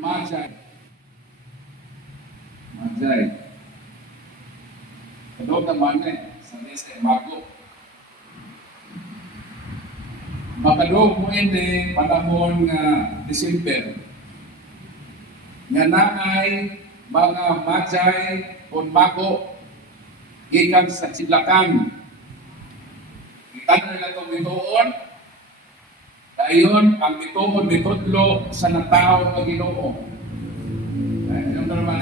Majay. Majay. Kadog naman sa lisa bago. Makadog mo ini panahon nga December. Nga naay mga majay o bago gikan sa sidlakan. Kita nila itong bituon. Dayon, ang bituon bitudlo sa natao ng Ginoo. Yung naman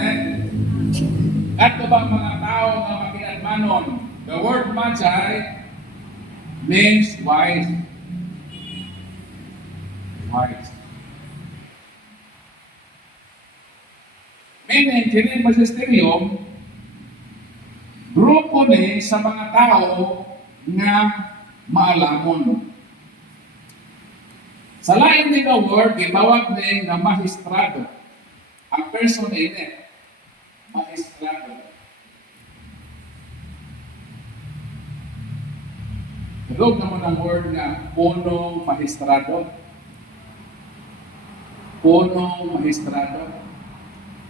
Ato ba mga tao nga makianmanon? The word Magi means wise. Wise. Meaning, kini magisterium, grupo ni sa mga tao nga maalamon. Sa lain ni the word, gitawag ni na magistrado. Ang person ini, magistrado. Tulog naman ang word na punong magistrado. Punong magistrado.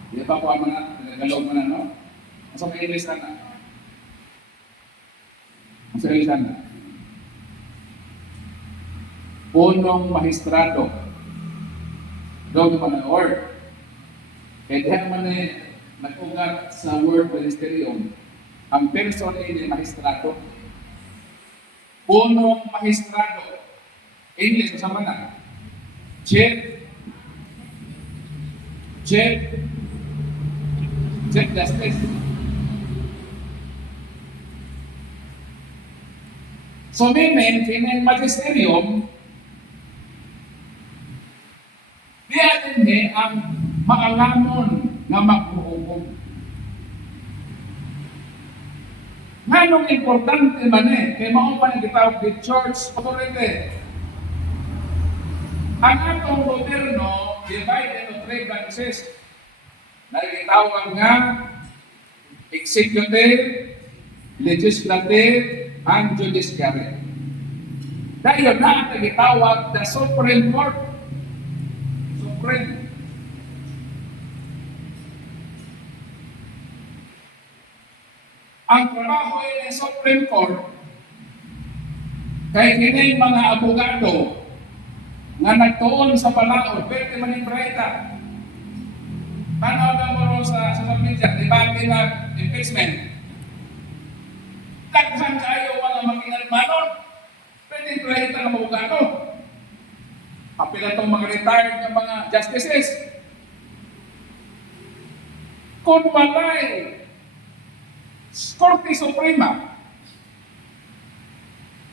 Di ba po ang mga nagagalog mo na, no? Asa may ilisan na? Asa ilisan na? Punong magistrado. Tulog naman ang word. Kaya diyan man nag-ugat sa word ministerium, ang person ay magistrado. Punong magistrado. English, kasama na. Chief Justice. So meaning, in magisterium, diya din ang maalamon na maghuhukom. Nganong importante man kaya maupan ang gitawag di church authority. Ang atong gobyerno, divided into three branches. Nagitawag nga executive, legislative, and judiciary. Dahil na nagitawag the Supreme Court. Supreme. Ang trabaho ng Supreme Court kay kini mga abogado nga nagtuon sa balaod, pwede man yung brayta. Tanaw na mo sa social media, debate na impeachment. Daghan kayo mga makinalmanon, pwede yung brayta ng abogado. Kapila itong mga retired ng mga justices. Kung walay Korte Suprema,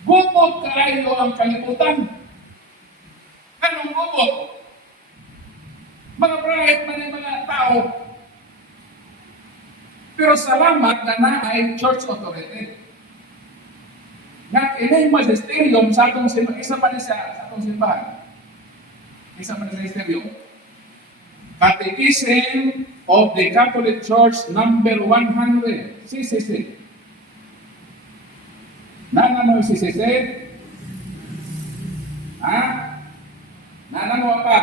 gubog kayo ang kalibutan. Anong gubog? Mga bright man yung mga tao. Pero salamat na naay church authority. Nga inay magisterium sa atong simbahan. Isa pa niya sa atong simbahan. Isa pa niya sa magisterium. Catechism of the Catholic Church number 100, CCC. Nanano CCC? Ha? Nanano pa?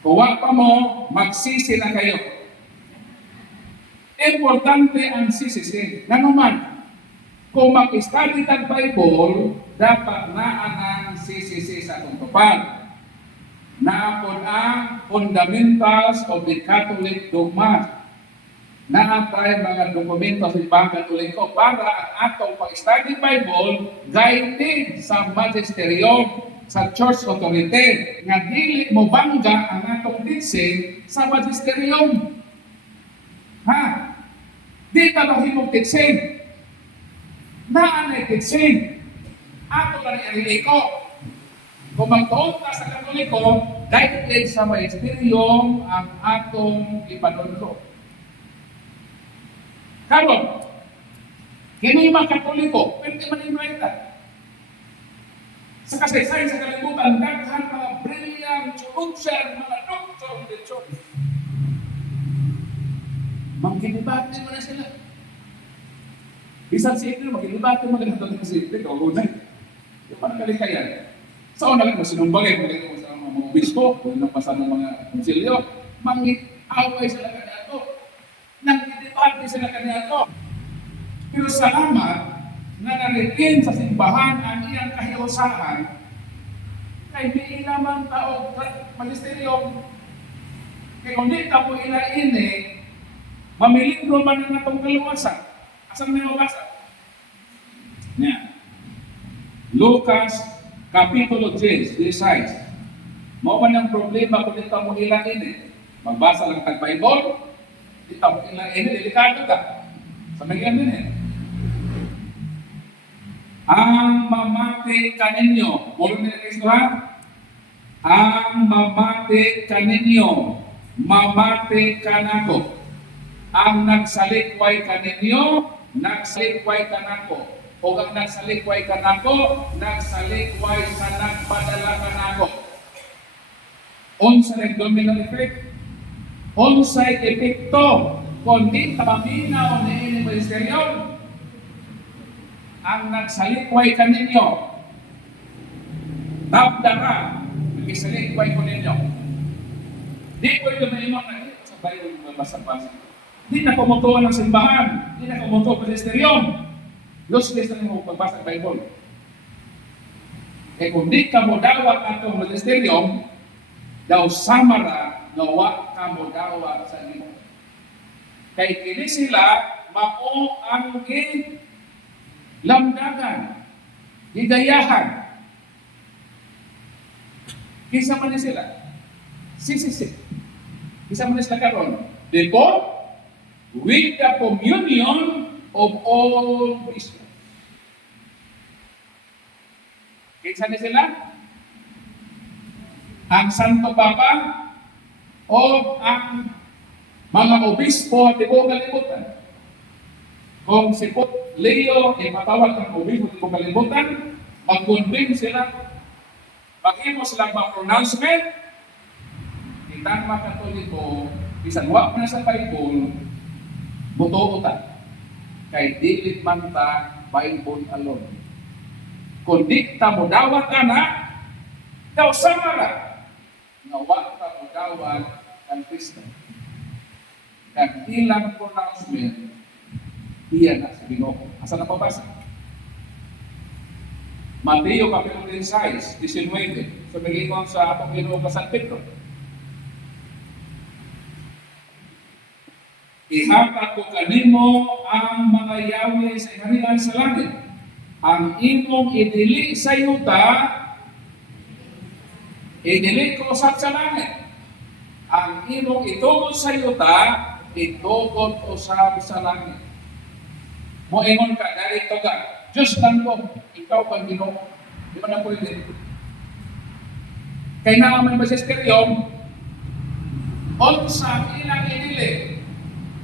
Kuha pa mo, magsisi na kayo. Importante ang CCC. Nanuman, kung mag-study ng Bible, dapat naan ang CCC sa atong tupad. Naapon ang fundamentals of the Catholic dogma. Naatay mga dokumento sa ibang Katoliko para ang atong pag-study Bible guided sa magisterium, sa church authority, nga dili mo bangga ang atong teaching sa magisterium. Ha? Di ka mahimong teaching. Naanay teaching. Ato na rin ko. Kung magtuon ka sa Katoliko, guided sa magisterium ang atong ipanunod. Karon, kini mga Katoliko, pwede man i-write. Sa kasaysayan sa kalibutan, daghan mga brilliant, churutsyar, mga doctor of the church. Magkinibati mo na sila. Isang sikli, magkinibati mo na ito ng sikli, kaulunay. Yung panagaling kaya. Sa una lang mo, sinumbagay mo sa mga mga obispo, kung nabasa ng mga konsilyo, mangit-away sila kaniato. Nangitipati sila kaniato. Pero salamat na naritin sa simbahan ang iyang kahiusahan kay di naman tao magisteryo kay kung di ta po ini mamilingro man ang atong kaluwasan. Asang nilawasa? Nya. Lucas Kapitulo 10, 16. Mao man ang problema kung di ta mo ilang ini. Magbasa lang tag Bible, di ta mo ilang ini, delikado ka. Sa mga din ang mamati kaninyo, ulo ni Kristo ha? Ang mamati kaninyo, mamati kanako. Ang nagsalikway kaninyo, nagsalikway kanako. O ang nagsalikway kanako, nagsalikway sa nagpadala kanako. Unsay nag-dominant effect? Unsay epekto? Kundi tapaminaw ni ini ministeryo, ang nagsalikway kaninyo, tapdara, nagsalikway ko ninyo. Di ko ito na imang sa bayo ng basa-basa. Di na kumutuwa ng simbahan, di na kumutuwa ng ministeryo. Useless na mo pagbasa ng Bible. Eh kung di ka mo dawat atong ministeryo, daw samara nawa ka mo dawat sa inyo. Kay kini sila mao ang lamdagan, higayahan. Kisa man sila? Sisisi. Kisa man sila karon? Therefore, with the communion of all Christians. Kisa ni sila? Ang Santo Papa o ang mga obispo at ibang kalibutan. Kung si Pope Leo ay matawag ng obispo at ibang kalibutan, mag-convince sila, mag-imo silang pronouncement, itang mga Katoliko, isang wak na sa Bible, buto-utan. Kay dilit man ta Bible alone. Kung di ta mo dawat na, daw samara, nga wak ta mo dawat ang Kristo. Kag ilang pronouncement, iya na sa Ginoo. Asa na pabasa? Mateo Kapitulo 16, 19. So nagingon sa atong Ginoo ka San Pedro. Ihatag ko kanimo ang mga yawi sa iharian sa langit. Ang imong idili sa yuta, idili ko usab sa langit. Ang imong itugod sa yuta, itugod usab sa langit. Moingon ka, dahil ito ka, Diyos lang ko, ikaw pang Ginoo. Di ba na pwede? Kaya naman magisteryong, sa ilang idili,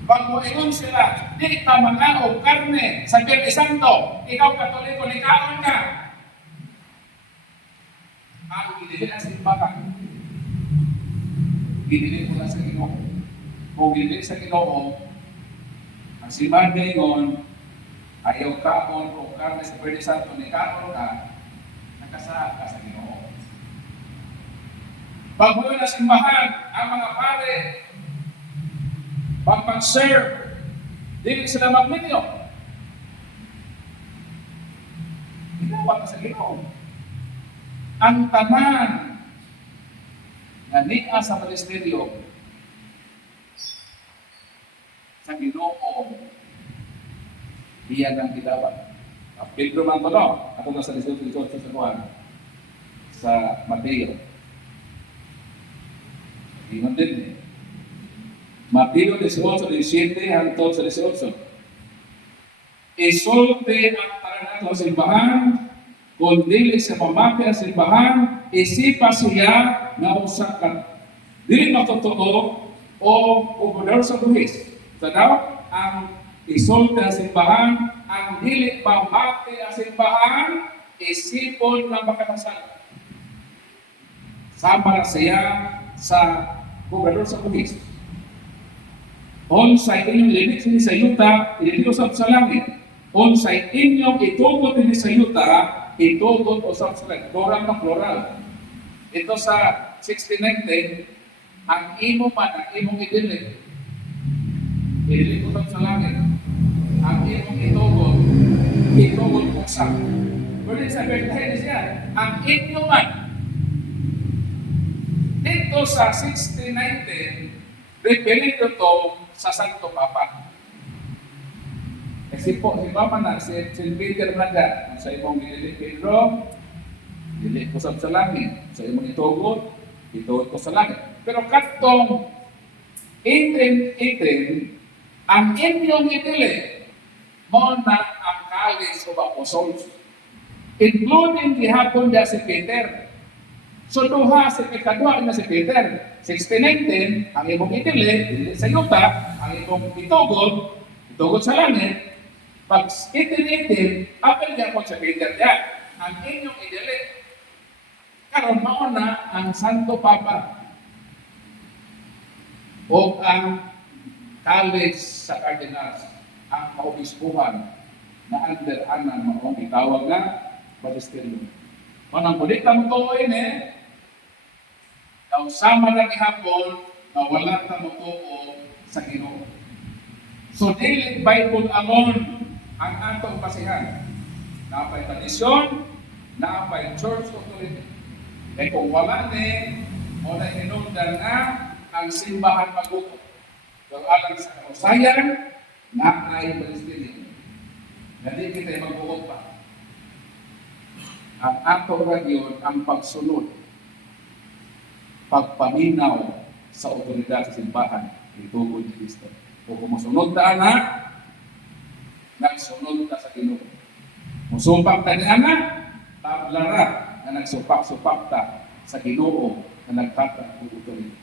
pag moingon sila, di ka mga o karne sa Biyernes Santo, ikaw Katoliko, likaon ka. Ang idili na sa simbahan, idili mo na sa Ginoo. Kung idili sa Ginoo, ang simbahan ngayon, ayaw kaon o karne sa Biyernes Santo, likaon ka, nakasaan ka sa Ginoo. Pag mo na simbahan, ang mga pare, pag mag-serve, hindi sila mag-minyo. Ginawa ka sa Ginoo. Ang tanan na niya sa ministeryo sa Ginoo, diyan ang ginawa. Pedro man to, no? Ako na sa 18 sa Juan, sa Mateo. Gingon din eh. Mateo 18, 17 hangtod sa 18. Isulti ang tanan ng simbahan, kung dili sa pamati ang simbahan, isipa siya na usa ka dili matotoo o gobernador sa buhis. Sa daw, ang isulti ang simbahan, ang dili pamati ang simbahan, isipon na makakasal. Sama na siya sa gobernador sa buhis. Onsay inyong ilinig sa yuta, ilinig usap sa langit. Onsay inyong itugot sa yuta, itugot usap sa langit. Plural na plural. Ito sa 16:19, ang imo man, ang imong idilit, idilit ko sa langit, ang imong itugod kong sa. Pwede sabihin tayo siya, ang inyo man, dito sa 16:19, referido to sa Santo Papa. Kasi po, si Papa na, si Peter na dyan, sa imong ginilit Pedro, dili ko sa langit, sa imong itugod ko sa langit. Pero katong 18:18, ang inyong idili, mo na ang college of apostles, including gihapon niya si Peter. So duha si ikadua na si Peter. 16:19, ang imong idili sa yuta, ang imong itugod sa langit. Pag 18:18, apel niya po sa Peter niya, ang inyong idili. Karon mao na ang Santo Papa o ang college sa cardinals, ang kaobispuhan na under-anan maong itawag na magisterium. Manang kulit ang tuoy na usama na ihapon na wala na mutuo sa Ginoo. So, dili Bible alone ang atong pasihan. Napay tradisyon, napay church authority. E kung wala o na hinundan na ang simbahan maguto. Kung alang sa kanusayan, na ay Palestinian. Hindi kita magbuot pa. Ang ato radyon ang pagsunod, pagpaminaw sa otoridad sa simbahan, itugod ni Kristo. Kung musunod ta na, nagsunod ta sa Ginoo. Musupak ta ni ana, tablara na nagsupak-supak ta sa Ginoo na nagtata ng otoridad.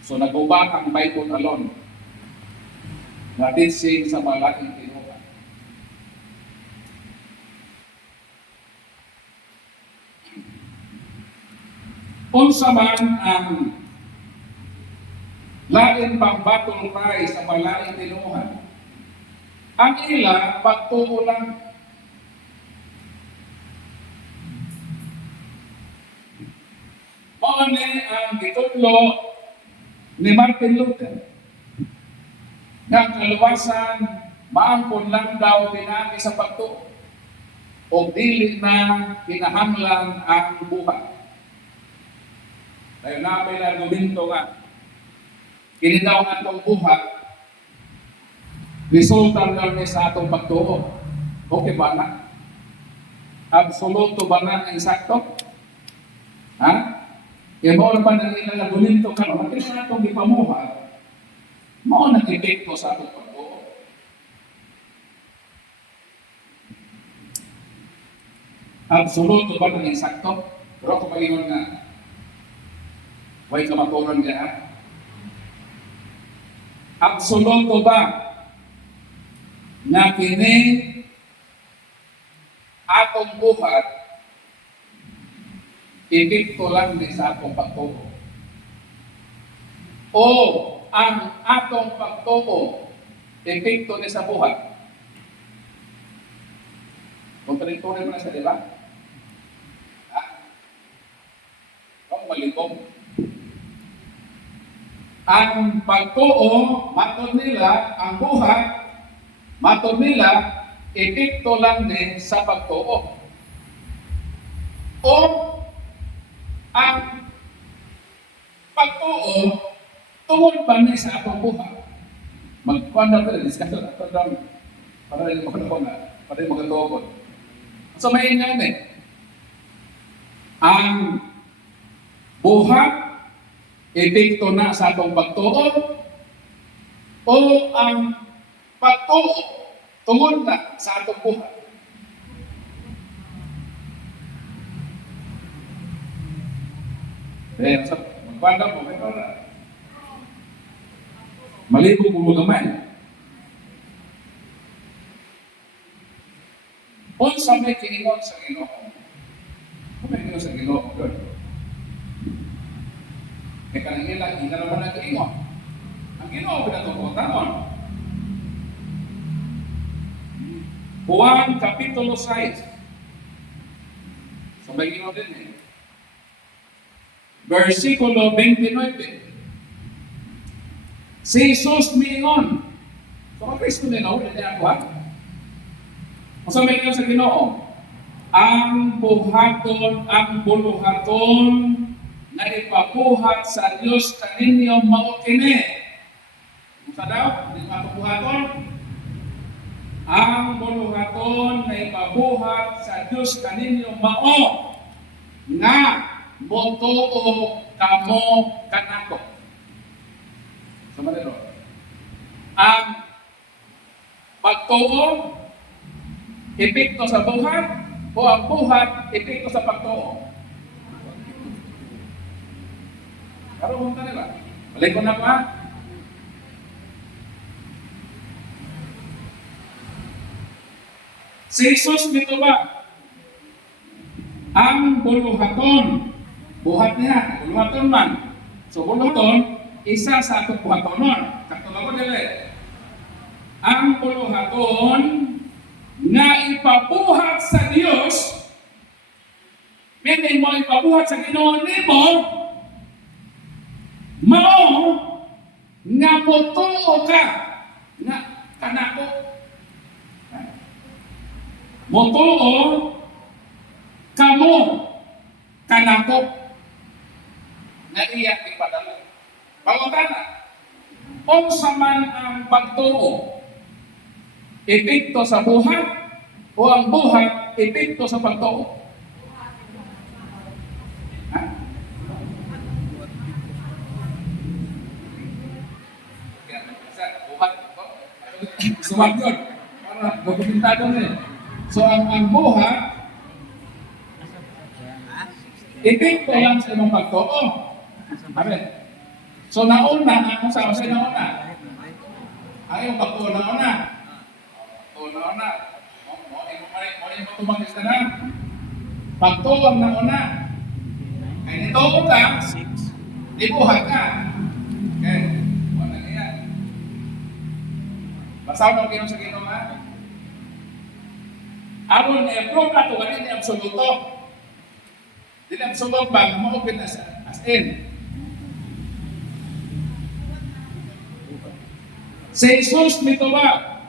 So nag-ubak ang Bible alone. Natising sa malaking Ginoo. Unsa man ang lain pang battle cry sa malaking tinuhan. Ang ila, pagtuo lang. Mao ni ang gitudlo ni Martin Luther. Nga kaluwasan, maangkon lang daw pinagi sa pagtuo. O dili na kinahanglan ang buhay. Tayo na pala argumento nga. Kini daw ang atong buhat, resulta daw ni sa atong pagtuo. Okay ba na? Absoluto ba na ang sakto? Ha? Kaya mo pa na ilang argumento ka, bakit na atong ipamuhat, mo na epekto sa atong pagtuo. Absoluto ba na ang sakto? Pero ako pag-iwan nga, way kamaturan niya, absoluto ba na kini atong buhat epekto lang din sa atong pagtuo? O ang atong pagtuo epekto din sa buhat? Kontradiktoryo mo na sa diba? Ha? Huwag malikong. Ang pagtuo, matod nila, ang buhat, matod nila, epekto lang din sa pagtuo. O ang pagtuo, tungod pa niya sa atong buhat. Magpanda ko na, discussion at pagdang, para rin mo na, para rin magatuo. So may nga ang buhat, epekto na sa atong pagtuo o ang pagtuo tungod na sa atong buhay. Kaya sa magpanda mo, may para malibog mo gamay. Unsa may kiingon sa Ginoo? Kung may kiingon sa Ginoo, kaya kanila, hindi na naman nag-ingon. Ang Ginoo pinatukutan. Juan Kapitulo 6. So may Ginoo din versikulo 29. Si Jesus miingon, so ang Kristo nila, hindi ako ha? Kung sa may sa Ginoo, ang buluhaton na ipabuhat sa Diyos kaninyo mao kini. Sa daw, di ba buhaton? Ang buluhaton na ipabuhat sa Diyos kaninyo mao nga motuo kamo kanako. Sa manero. Ang pagtuo epekto sa buhat o ang buhat epekto sa pagtuo. Karoon ka nila. Balik ko na pa. Si Jesus dito ba? Ang buluhaton. Buhat niya. Buluhaton man. So buluhaton, isa sa atong buhatonon. Katulad ko nila. Ang buluhaton nga ipabuhat sa Dios, meaning mo ipabuhat sa Ginoo nimo, mao nga motuo ka nga kanako. Motuo kamo kanako na iya ipadala. Pangutana, unsa man ang pagtuo? Epekto sa buhat o ang buhat epekto sa pagtuo? Ha? Buhat ko. Suwag yun. Para dokumentado na. So ang buhat epekto yan sa imong pagtuo. Amen. So nauna, ang sa nauna? Ayaw pagtuo nauna. Una, mo tumang istanan. Pagtuwang na una. Kaya nito ka, ibuhat ka. Okay, wala na yan. Basaw ng Ginoo sa Ginoo ha. Aron i-approve na ito, ganun yung absoluto. Dili absoluto ba, ma-open as in. Si Jesus nito ba?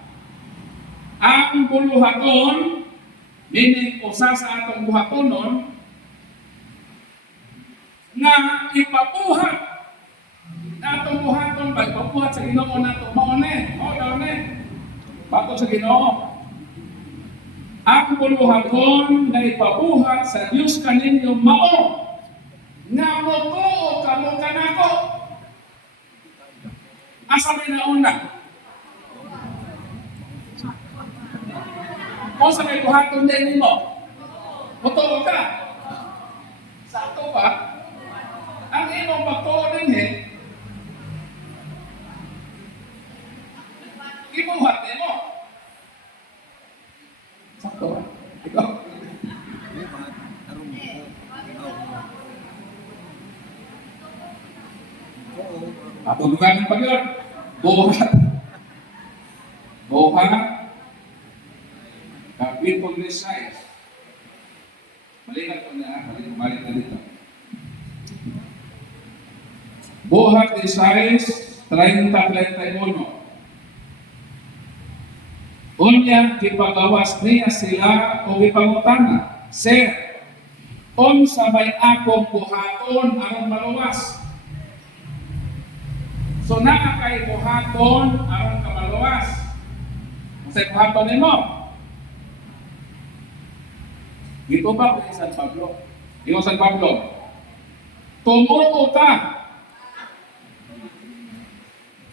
Ang buluhaton, meaning usa sa atong buhatonon, nga ipabuhat na atong buhaton ba, ipabuhat sa Ginoo nato, maone, bato sa Ginoo. Ang buluhaton na ipabuhat sa Dios kaninyo mao, nga motuo kamo kanako. Asa may nauna? Kung sa may buhaton din mo, motuo ka. Sa ato ba, ang imong pagtuo din ibuhat din mo. Sakto ba? Ikaw? Patudugan pa yun. Buhat. Kapitol ni size. Malikat ko na, balik na dito. Buhat ni size 30-31. Unya, kipagawas niya sila o ipangutana. Sir, unsa may akong buhaton aron maluwas? So nakakay buhaton aron ka maluwas. Unsay buhaton nimo? Dito ba kay San Pablo? Ingon San Pablo, tumuo ka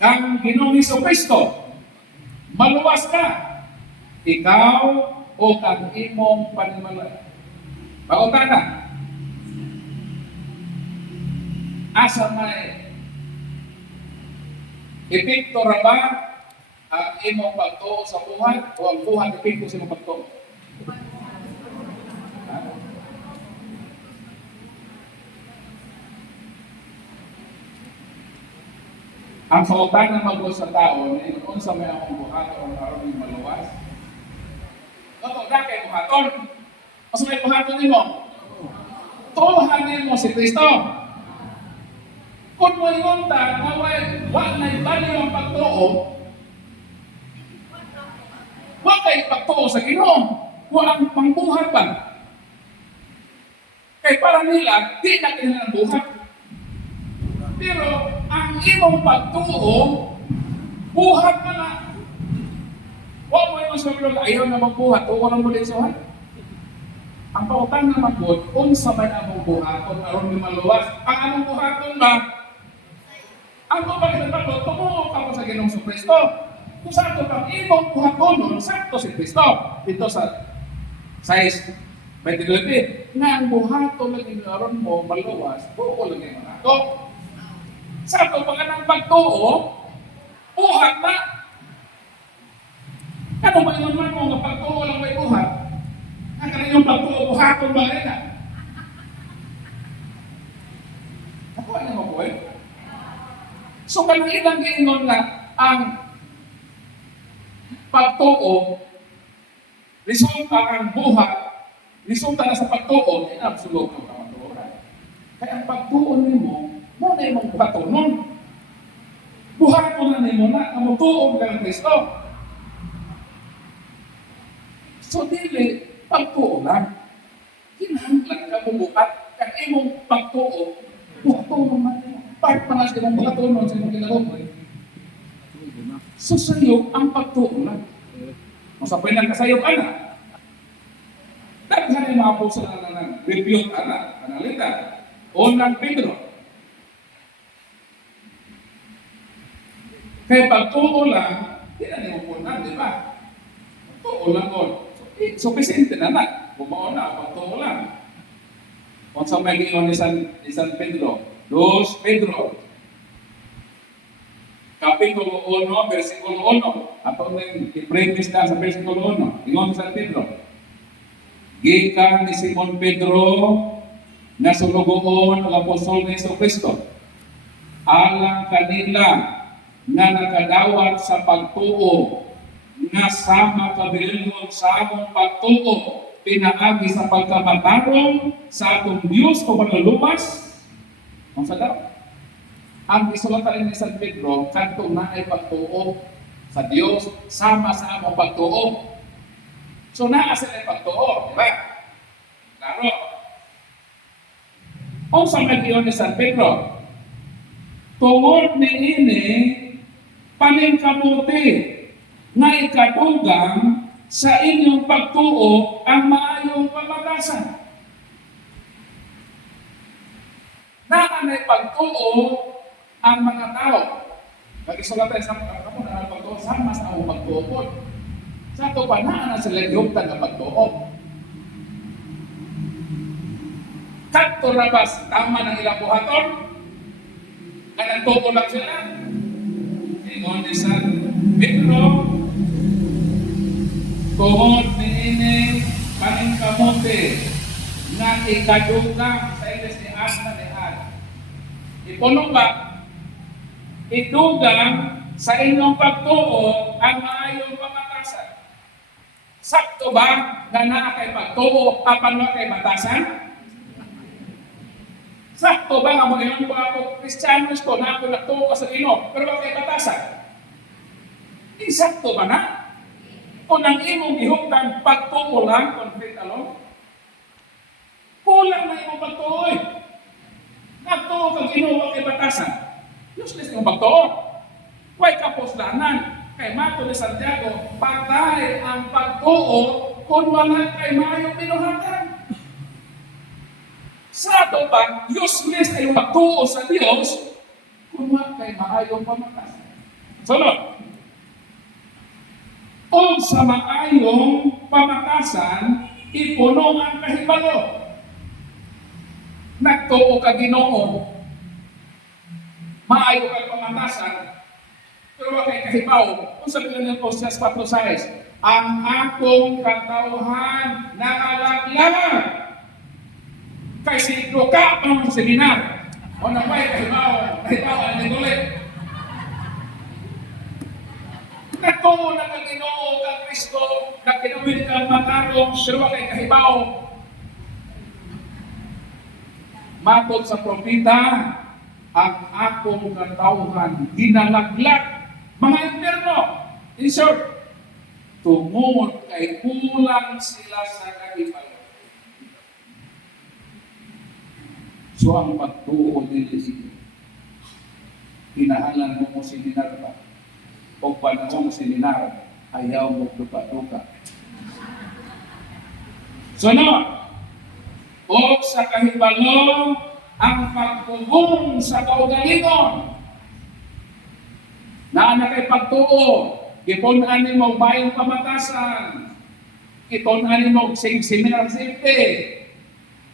kang Ginoong Hesukristo, maluwas ka. Ikaw o kang imong panimala. Bagutan na. Asa may epekto ra ba ang imong pagtuo sa buhat o ang buhat epekto sa imong pagtuo? Ang sautan ng magos sa tao, kung sa may akong buhat o karoon yung maluwas, ito, na kay buhaton. Kasi may buhaton mo. Tuhanin mo si Kristo. Kung mo inunta, na wala na baliw ang pagtuo, wala kayo pagtuo sa Ginoo. Walang pangbuhat ba? Kaya para nila, di na kailangan buhat. Pero ang imong pagtuo, buhat ka na. Huwag mo yung sabi lang, ayaw na magbuhat, tuwa lang mo din sa ang pautang naman po, kung sabay na mong buhaton, aron yung maluwas. Ang anong buhaton ba? Ang babalik na pagod, tumuo ka po sa Ginoong Kristo. Kung sakto pang imong buhaton nun, sakto si Kristo. Dito sa 6:22, nga ang buhaton na ginaron mo, maluwas, buo lang yung mga ito. Sakto pag anong pagtuo, buhat na. Ano ba yung man mo, pagtuo lang may buhat? Ang kanyang pagtuo, buhaton ba rin na? Ako ano mo po eh? So kanang ilang giingon na ang pagtuo, resulta ang buhat, resulta na sa pagtuo, in absolute ang kamatuoran. Kaya ang pagtuo nimo, mo na imong buhatonon. Buhaton na nimo na, ang mutuo ka ng Kristo. So dili, pagtuo lang. Kinahanglan ka bubuhat, kaya imong pagtuo, buhaton naman nimo. Part pa nga silang buhatonon sa imong ginagawa. So sa'yo, ang pagtuo lang. Masapay lang ka sa'yo ka na. Daghan yung mga puso na review ka na, analita. Unang Pedro. Kaya pagtuo lang, di na niyo po na, di ba? Pagtuo lang ko. Sufficiente na na. Bumao na, pagtuo lang. Kung sa may giyon ni San Pedro, 2 Pedro, Kapitulo 1, versikulo 1. Ato nang i-practice na sa versikulo 1. Ingon sa Pedro. Gikan ni Simon Pedro na sulugoon ang apostol ni Kristo. Alang kanila nga nakadawat sa pagtuo nga sama kabilingon sa among pagtuo pinaagi sa pagkamatarong sa atong Diyos o manluluwas. Ang sadap. Ang isulatan ni San Pedro, kanto na ay pagtuo sa Diyos, sama sa among pagtuo. So naa sila pagtuo, di ba? Klaro. Kung sa magiyon ni San Pedro, tungod ni ini, paningkamuti, nga ikadugang sa inyong pagtuo ang maayong pamatasan. Naanay pagtuo ang mga tao. Nag-isulatan sa mga kamo na pagtuo sama sa among pagtuo po. Sa ito pa na sila yugtan ng pagtuo. Kadto rabas tama ng ilang buhaton. Kanang tuo lang sila. Ingon ni San Pedro, tungod ni ini paningkamuti nga ikadugang sa iles ni Asna ni Ad. Ipunong ba? Idugang sa inyong pagtuo ang maayong pamatasan. Sakto ba na naa kay pagtuo apan wa kay batasan? Sakto ba nga mo ingon ko ako Kristiyanos ko na ako nagtuo sa Ginoo pero wa kay batasan? Sakto ba na? Kung ang imong gihugdan pagtuo lang, conflict alone, kulang na imong pagtuo. Nagtuo kang Ginoo kay batasan. Useless yung pagtuo. Huwag kapuslanan. Kay Mato de Santiago, patay ang pagtuo kung wala kay mayong binuhatan. Sa ato pa, useless ay pagtuo sa Diyos kung wala kay maayong pamatasan. Sunod. O sa maayong pamatasan, ipunong ang kahibalo. Nagtuo ka Ginoo, maayo kang pamatasan, pero wala kay kahibaw. Kung sabihin ng Osias 4:6, ang akong katauhan nakalaglagan. Kay si Luka pa ng seminar. O na may kahibaw ang nitulit. Nagtuo na kang Ginoo kang Kristo, na kinawin kang matarong, pero wala kay kahibaw. Matod sa propeta, ang akong katawhan ginalaglag, mga interno. In short, tungod kay kulang sila sa kahibalo. So ang pagtuo nila siya, kinahanglan mo seminar ba? O panahong seminar, ayaw mo duka-duka. Sunod, o sa kahibalo, ang pagpugong sa kaugalingon. Na kay pagtuo, ipunan ni mo bayong pamatasan, ipunan ni mo seminar safety.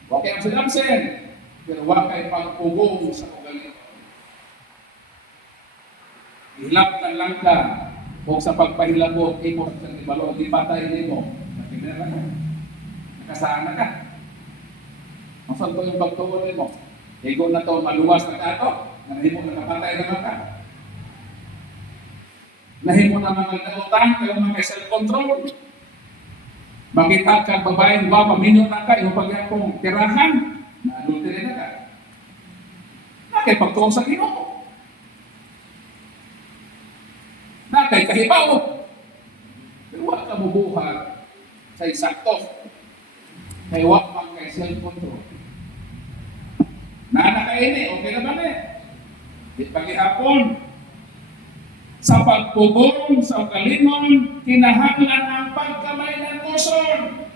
Okay ang sinamsen, pero wakay pagpugong sa kaugalingon. Hilap ka lang ka, o sa pagpahilabot, imo sa kahibalo, di patay ni mo. Nakikita mo, nakasaan ka. Ang saan ko yung pagtuo ni mo? Ego na to, maluwas na kato, nahimo na nakapatay naman ka. Nahimo na mga nautan, kayo mga self-control. Makita ka babaeng ba, paminyo na ka, yung pagyapong tirahan, na-adultery na ka. Nakay pagtuo sa Ginoo. Nakay kahibaw. Pero wala ka bubuhat sa isakto. Kaya wala mang kay self-control. Nanakaini, okay naman eh. Di paghihapon, sa pagpugong sa kaugalingon, kinahanglan ang pagkamay ng tuson.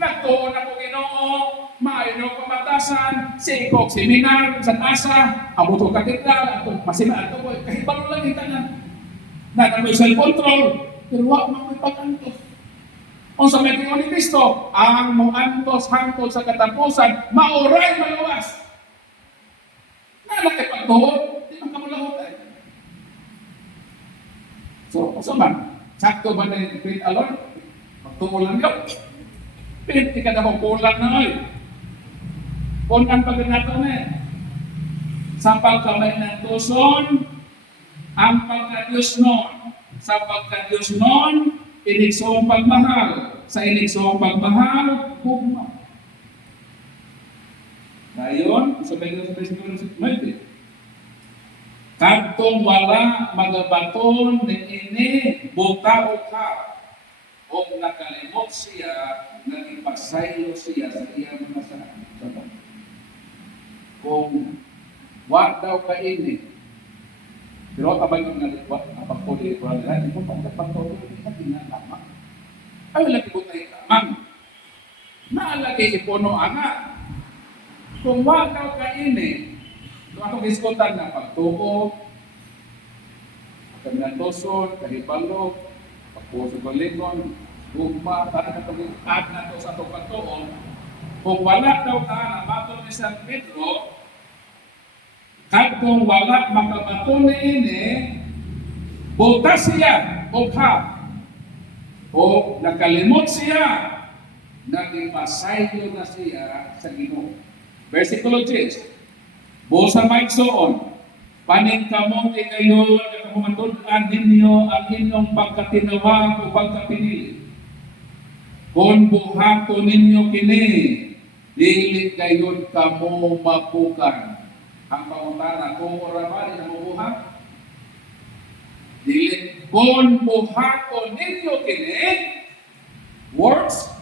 Nagtuon ako Ginoo, maayon pamatasan, sikog seminar sa tasa, abuto katedral, ato masila ato ko, kahibalo lang kita na namoy self-control, pero wala mang may pag-antos. Kung sa may ni Kristo, ang muantos hangtod sa katapusan, mauray maluwas. Nalaki pagtuon, di man kamulahutan. So, man, sakto ba na yung Great Alon? Magtuo lang yun. Pinti ka na kulang na oy. Kung ang pagkanato na eh. Sa pagkamay ng tuson, ang pagka-Diyos noon. Sa pagka-Diyos noon, inigsong pagmahal. Sa inigsong pagmahal, hugma. Ngayon, sa versículo 9, kadtong wala magabaton ni ini butao ka o nakalimot siya, nagipasaylo siya sa iyang mga sabat. Kung wag daw ka ini, pero kapag yung nalipot, napagpuli ko lang, hindi mo pang napagpuli, hindi na tama. Ay, lagi po tayo tamang. Naalagay ipuno nga. Kung wag daw ka ini, kung atong iskutan na pagtuo, pagkaminantoson, kahibalo, pagpuso galingon, gugma, para katulad na to sa itong pagtuo, kung wala daw ka na matol ni San Pedro, at kung wala makamatol ni ini, butas siya, bugha, o nakalimot siya, naging pasaylo na siya sa Ginoo. Versikulo 10, busa maigsoon, paningkamot kayo na kumatudan ninyo ang inyong pagkatinawag o pagkapinili. Kung buhato ninyo kini, dili kayo kamo mapukan. Ang pangutana, kung orabali na mabuhat, dili, kung buhato ninyo kini, words,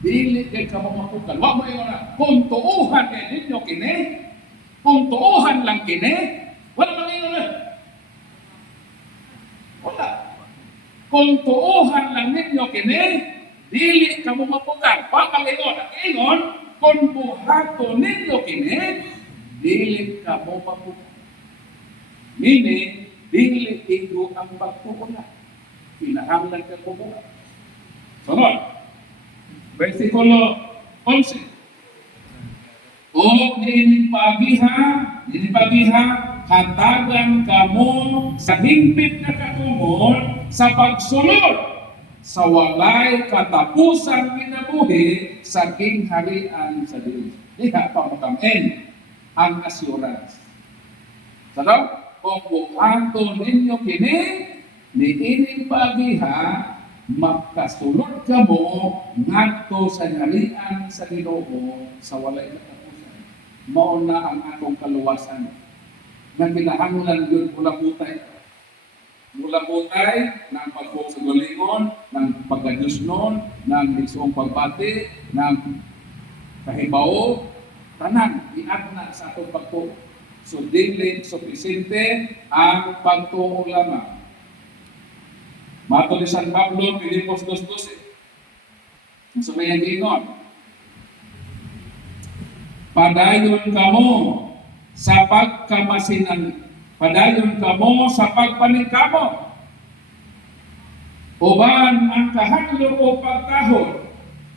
dili kay kamo mapukan. Wag mo yung na, kung tuuhan kay ninyo kini, kung tuuhan lang kini, wala mang ingon na. Wala. Kung tuuhan lang ninyo kini, dili kamo mapukan. Wag mang ingon. Ang ingon, kung buhato ninyo kini, dili kamo mapukan. Meaning, dili igo ang pagtuunan. Pinahanglan ka bubuhat. Sunod. Versikulo 11. O ninipagiha, hatagan kamo sa hingpit na katumon sa pagsulod sa walay katapusan kinabuhi sa kingharian sa Diyos. Iha pa matamin ang assurance. So, kung buhato ninyo kini, ni ining pagiha, makasulod ka mo ngadto sa ngarian sa Ginoo sa walay katapusan. mao na ang atong kaluwasan nga kinahanglan yun mula putay. Mula putay ng pagbuo sa galingon, ng pagkadusnon, ng isong pagbati, ng kahibao, tanan, iagna sa atong pagtuo. So, dili supisente ang pagtuo lamang. Mato ni San Pablo, Pilipos 2:12. So, may gingon, padayon kamo sa pagkamasinan, padayon kamo sa pagpaningkamo, uban ang kahadlo o pagkahon,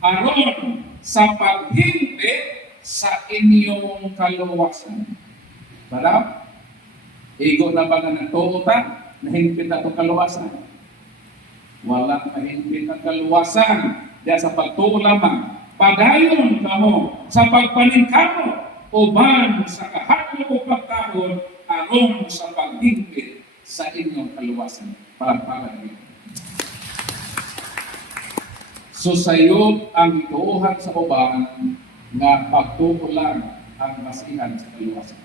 aron sa paghimpi sa inyong kaluwasan. Para, igo na ba na natuutan, nahimpit na itong kaluwasan? Walang mahimpit ang kaluwasan, diya sa pagtuo lamang. Padayon kamo sa pagpaningkamo, uban sa kahadlo o pagkahon, aron sa paghingpit sa inyong kaluwasan. Palagpagan niyo. So sayod ang ituuhan sa uban nga pagtuo lang ang masihan sa kaluwasan.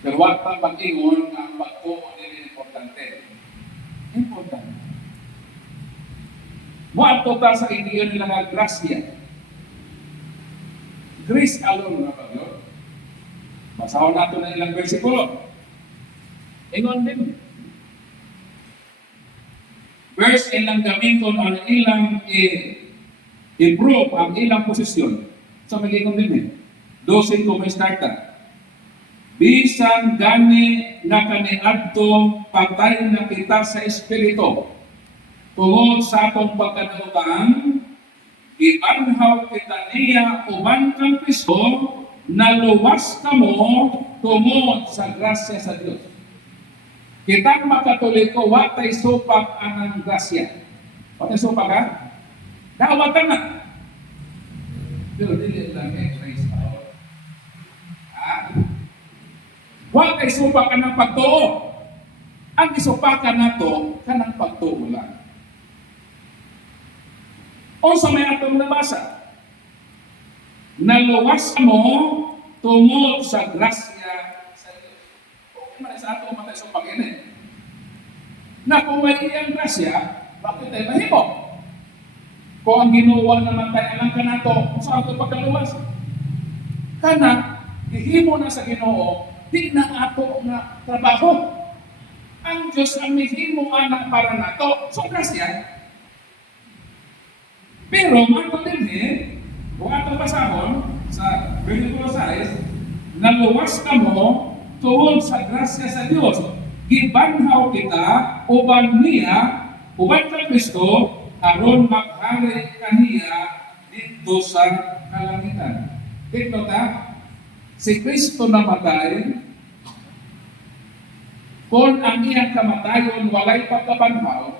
Pero wag pa pag-ingon nga ang pagtuo nila importante. Importante. Muadto ta sa ideya nila nga grasya. Grace alone na pagyo. Basahon nato na ilang bersikulo. Ingon din. Verse ilang gamiton ang ilang i-prove ang ilang posisyon. So mag-ingon din eh. 12 kung may start ta. Bisan gani na kaniadto patay na kita sa espiritu. Tungod sa atong pagkanautang, ibanhaw kita niya uban kang Kristo, naluwas kamo tungod sa grasya sa Dios. Kitang makatoliko, watay supak anang grasya. Watay supak ha? Dawatan na. Pero dili lang praise power. Ha? Watay supak anang pagtuo. Ang isupakan na to, kanang pagtuo lang. O sa may atong nabasa, naluwas mo tungod sa grasya sa Diyos. O kung sa atong matay sa pag-init, na kung may iyang grasya, bakit tayo mahimo? Kung ang ginawa naman tayo lang ka na to, sa atong pagkaluwas, kana, ihimo na sa Ginoo, di na ato nga trabaho. Ang Diyos ang mihimo anak para nato. So grasya. Pero ato din kung ato basahon sa versikulo 6, naluwas kamo tungod sa grasya sa Dios. Gibanhaw kita uban niya, uban kang Kristo, aron maghari kaniya dito sa kalangitan. Dito ta, si Kristo namatay, kung ang iyang kamatayon walay pagkabanhaw,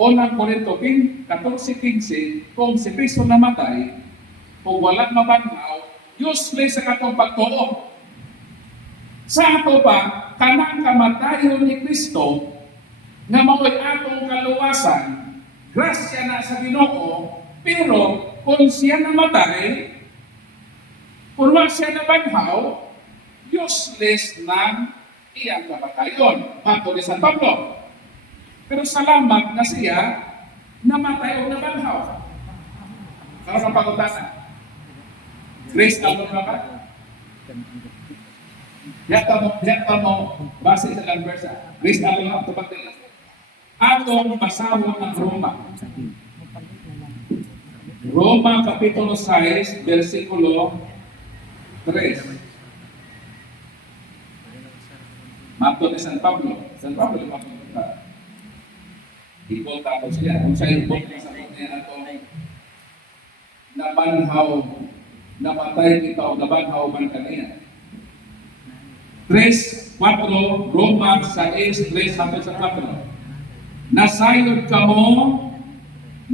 unang Korinto 14:15, kung si Kristo namatay, kung walang mabanhaw, useless sa katong pagtuo. Sa ato pa, kanang kamatayon ni Kristo, nga mao'y atong kaluwasan, grasya na sa Ginoo, pero kung siya namatay, kung wala siya nabanhaw, useless ng iyang kamatayon. Ato ni San Pablo. Pero salamat na siya namatay o nabanhaw. Para sa pag-utasan. Grace alone na ba? Yata mo, base sa lang versa. Grace alone na ito pagtilas. Atong basahon ng Roma. Roma Kapitulo 6, versikulo 3. Mato ni San Pablo. San Pablo yung mapunta. Ikot ako siya. Kung siya ikot na sa kanya na ito, nabanhaw, napatay kita o nabanhaw man kanina. 3:4, Roma 6:3-4. Nasayod ka mo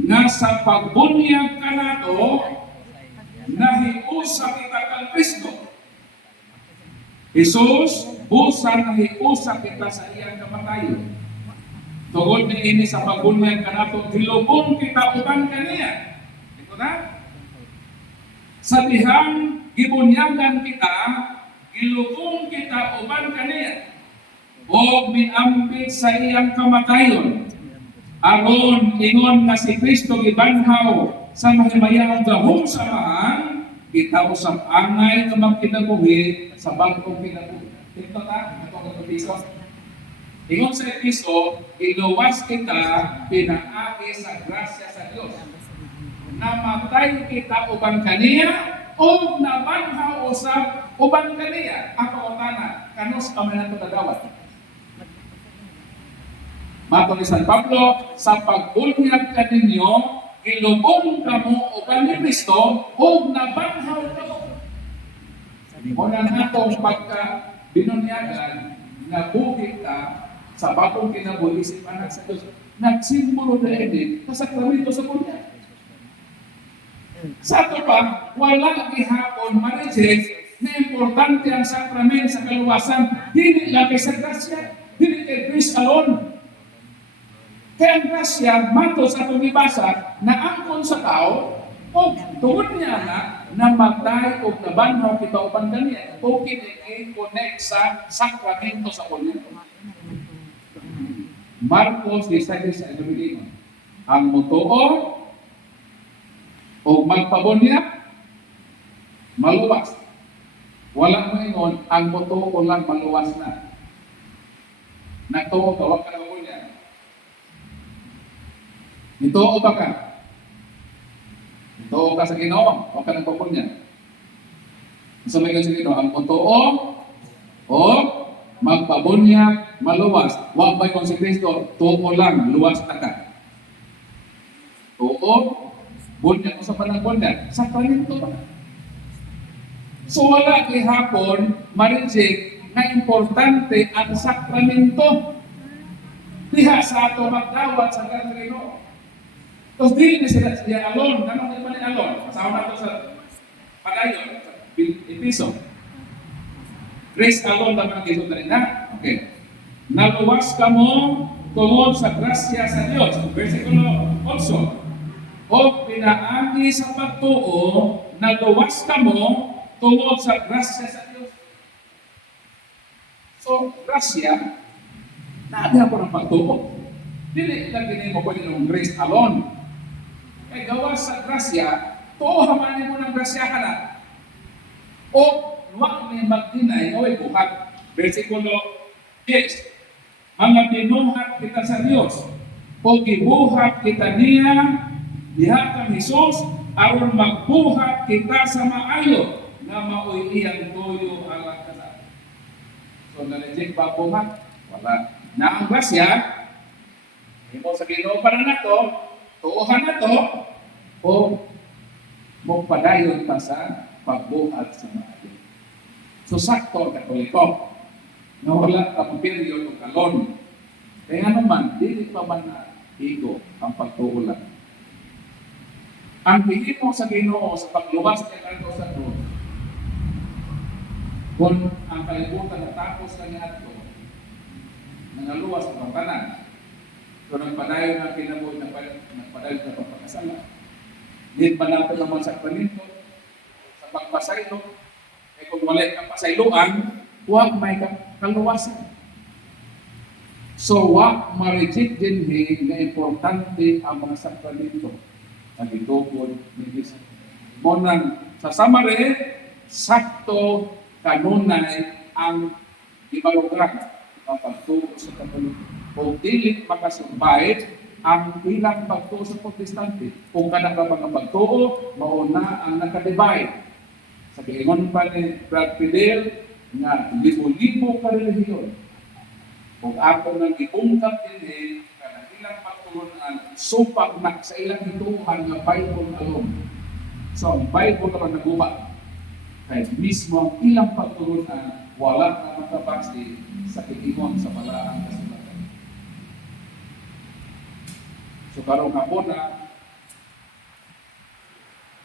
nga sa pagbunyag ka nato, nahiusa kita kang Kristo. Jesus, busan nahiusa kita sa iyang kamatayon. Tungod ni ini sa pagbunyag ka nato, gilubon kita uban kaniya. Ito na? Sa dihang gibunyagan kita, gilubong kita uban kaniya, o miambit sa iyang kamatayon. Aron ingon nga si Kristo gibanhaw sa mahimayang gahong samahan, kita usap angay nga magkinabuhi sa bagong kinabuhi. Ito ta, ito ang piso. Ingon sa Kristo, iluwas kita, pinaagi sa grasya sa Diyos. Namatay kita uban kaniya, o nabanhaw usap uban kaniya. Ako utana, kanos kami na ito nagawat. Mato ni San Pablo, sa pagbunyag ka ninyo, ilubong kamo uban ni Kristo, o nabanhaw kamo. Muna natong pagka binunyagan, nabuhit ka sa bagong kinabuhi isip anak sa Diyos. Nagsimbolo na edit, kasakramento sa bunyag. Sa ito pa, wala gihapon ma-reject na importante ang sakramento sa kaluwasan, hindi lang kay sa grasya, hindi kay grace alone. Kaya ang grasya, mato sa pumibasa, na angkon sa tao, o tungod niya na matay o nabanhaw kita upan kaniya, o kini-connect sa sakramento sa bunyag. Marcos 16, ang mutuo o magpabunyag, maluwas. Wala mo ingon, ang mutuo lang maluwas na. Nagtuo ka, wag ka na mabunyag. Ituo ba ka? Ituo ka sa Ginoo, wag ka nang pabunyag. Sa may sa Ginoo, ang mutuo o magpabunyag, maluwas. Wag ba yung si Kristo, tuo lang, luwas na ka. Tuo, bunyag mo sa panagbunyag, sakramento ba? So wala hapon, ma-reject na importante ang sakramento. Diha sa ato magdawat sa Ginoo. Tapos di sila alone, kanong di pa ni alone? Kasama na ito sa padayon, sa episo. Grace alone naman ang ito na rin na. Okay. Naluwas ka mo tungod sa grasya sa Diyos. Versikulo 8. O pinaagi sa pagtuo, naluwas ka mo tungod sa grasya sa Diyos. So, grasya, naagyan ko ng pagtuo. Dili lang ganyan mo pwede ng grace alone. Kaya gawa sa grasya, tuohamanin mo ng grasya ka na. O wag may magdinay o buhat. Versikulo 10. Mga binuhat kita sa Diyos, o gibuhat kita niya, diha kang Hesus, aron magbuhat kita sa maayo, na maoy iyang tuyo alang ka. So, na-reject ba buhat? Wala. Na ang grasya, imo sa Ginoo pa na to, tuuhan na to, o magpadayon pa sa pagbuhat sa maayo. So, sakto ang Katoliko, na wala ka period o kalon. Kaya naman, dili pa man na higo ang pagtuulan. Ang hihimo sa Ginoo sa pagluwas niya kanto sa Diyos, kung ang kalibutan natapos na niya ito, nangaluwas sa pagtanan, kung nagpadayon na kinabuhi, nagpadayon na pagpakasala, hindi pa natin naman sa sakramento, sa pagpasaylo, eh kung wala kang pasayloan, huwag may kaluwasan. So, huwag ma-reject din na importante ang mga sakramento na gitugod ni Kristo. Munang sa summary, sakto kanunay ang ibalugan ang pagtuo sa Katoliko. Kung dili makasumbay ang ilang pagtuo sa Protestante, kung kanang mga pagtuo, mauna ang nakadivide. Sa giingon pa ni Brad Fidel, nga libo-libo ka relihiyon. Kung ako nang ibungkap din kanang ilang pagtuunan, supak na sa ilang ituhan nga Bible alone. So, ang Bible naman naguba. Kaya mismo ang ilang pagtuunan, wala na makabasi sa kitingon sa malaang kasulatan. So, karong hapon na,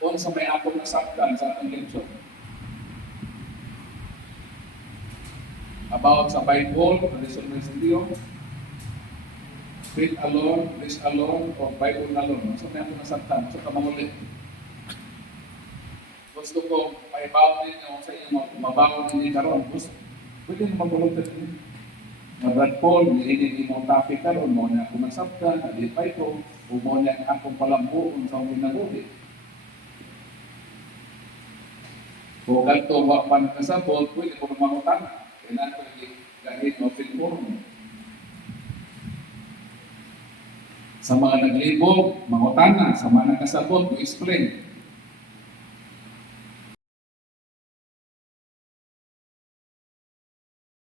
doon sa may akong nasaktan sa atong leksyon. About sa Bible, tradition ng Sintiyo, faith alone, grace alone, o Bible alone. So, may akong nasaktan. So, kamaulit. So, gusto ko maibaw ninyo sa inyo, mabaw ninyo karon. Gusto, pwede na magulog ninyo. Na Brad Paul, niinin mo topic karon mo na kung nasabta, nalipay ko, o mo na akong palambuon sa mga nagulit. Kung ganito, wak pa nakasabot, pwede ko mamutana. Kailan ko kahit no film sa mga naglibog, mangutana, sa mga nakasabot, explain.